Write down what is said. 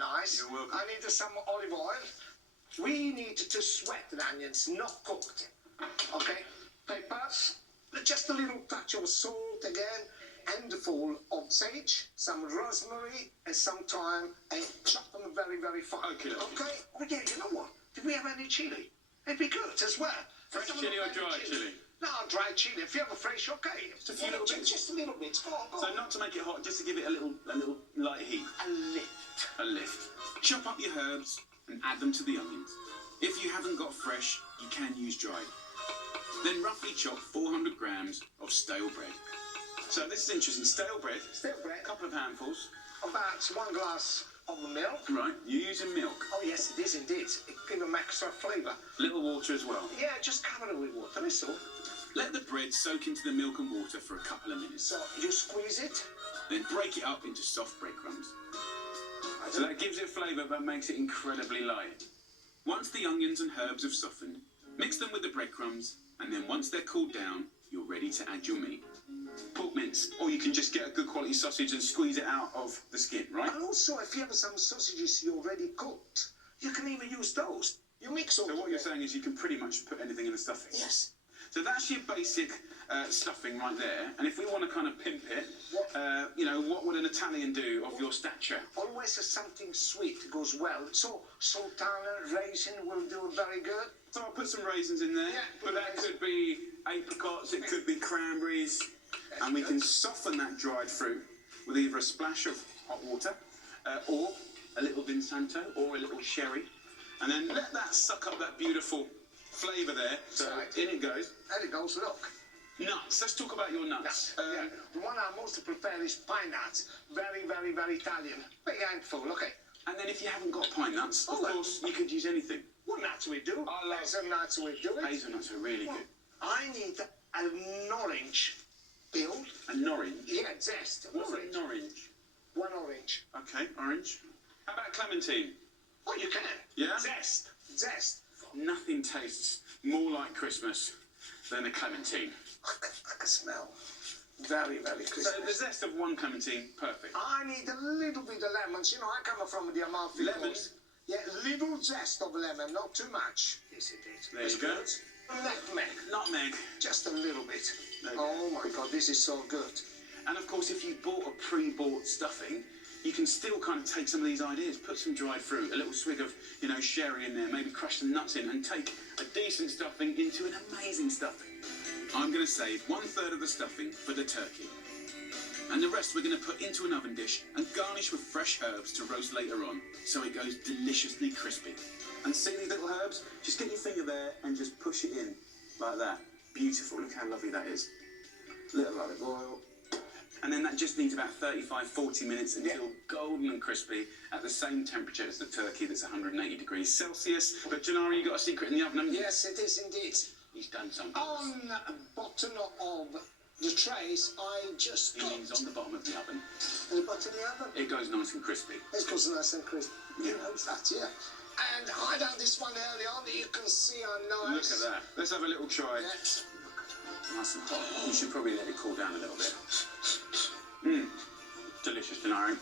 nice. You're welcome. I need some olive oil. We need to sweat the onions, not cooked. Okay? Peppers, just a little touch of salt again, handful of sage, some rosemary, and some thyme, and chop them very, very fine. Okay. Okay? Oh yeah, you know what? Do we have any chili? It'd be good as well. Fresh chili or dry chili? No, dry chili. If you have a fresh, okay. Just a few little bits. Just a little bit. Go on, go So on. not to make it hot, just to give it a little light heat. A lift. A lift. Chop up your herbs and add them to the onions. If you haven't got fresh, you can use dried. Then roughly chop 400 grams of stale bread. So this is interesting. Stale bread, Stale bread. a couple of handfuls. About 1 glass of milk. Right, you're using milk. Oh yes, it is indeed. It gives them extra flavour. Little water as well. Yeah, just cover it with water, that's all. Let the bread soak into the milk and water for a couple of minutes. So you squeeze it. Then break it up into soft breadcrumbs. So that gives it flavour but makes it incredibly light. Once the onions and herbs have softened, mix them with the breadcrumbs, and then once they're cooled down, you're ready to add your meat. Pork mince, or you can just get a good quality sausage and squeeze it out of the skin, right? And also, if you have some sausages you already cooked, you can even use those. You mix all So what of you're it. saying is you can pretty much put anything in the stuffing. Yes. So that's your basic stuffing right there. And if we want to kind of pimp it, what would an Italian do of your stature? Always something sweet goes well. So sultana, raisin will do very good. So I'll put some raisins in there, Yeah, but that could be apricots, it could be cranberries, and we can soften that dried fruit with either a splash of hot water, or a little Vinsanto, or a little sherry, and then let that suck up that beautiful flavour there. So Right. in it goes. There it goes, look. Nuts. Let's talk about your nuts. Yeah. The one I most prefer is pine nuts. Very, very, very Italian. Big handful, okay. And then if you haven't got pine nuts, of Oh, well. course, you could use anything. What nuts we do? I love- Hazelnuts we do it. Hazelnuts are really good. I need an orange peel. And orange. Yeah, zest. What's Orange. an orange? One orange. Okay, orange. How about clementine? Oh, you can. Yeah? Zest. Zest. Nothing tastes more like Christmas than a clementine. I can smell. Very, very So Christmas. the zest of one clementine, perfect. I need a little bit of lemons. You know, I come from the Amalfi Lemon? Coast. Yeah, little zest of lemon, not too much. Yes, indeed. There you go. Nutmeg. Nutmeg. Just a little bit. There you go. Oh my God, this is so good. And of course, if you bought a pre-bought stuffing, you can still kind of take some of these ideas, put some dried fruit, a little swig of, sherry in there, maybe crush some nuts in, and take a decent stuffing into an amazing stuffing. I'm going to save 1/3 of the stuffing for the turkey. And the rest we're going to put into an oven dish and garnish with fresh herbs to roast later on, so it goes deliciously crispy. And see these little herbs? Just get your finger there and just push it in, like that. Beautiful, look how lovely that is. Little olive oil. And then that just needs about 35-40 minutes until golden and crispy at the same temperature as the turkey, that's 180 degrees Celsius. But Gennaro, you got a secret in the oven, haven't you? Yes, it is indeed. He's done something. On the bottom of the trays, I just He means on the bottom of the oven. the bottom of the oven. It goes nice and crispy. It goes nice and crisp. Yeah. You know that, yeah. And I done this one early on. You can see how nice. Look at that. Let's have a little try. Yeah. Nice and hot. You should probably let it cool down a little bit. Delicious, Gennaro.